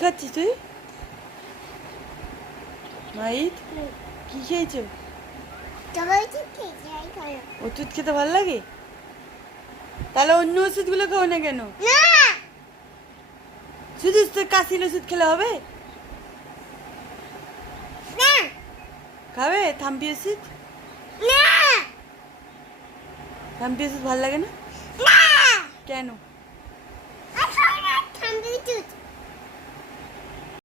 খাচ্ছিস তুই? মাহিত কি খেয়েছো? ওষুধ খেতে ভালো লাগে? তাহলে অন্য ওষুধগুলো খাও না কেন? শুধু তোর কাশির ওষুধ খেলে হবে? খাবে থাম্পি ওষুধ? থাম্পি ওষুধ ভালো লাগে না? কেন?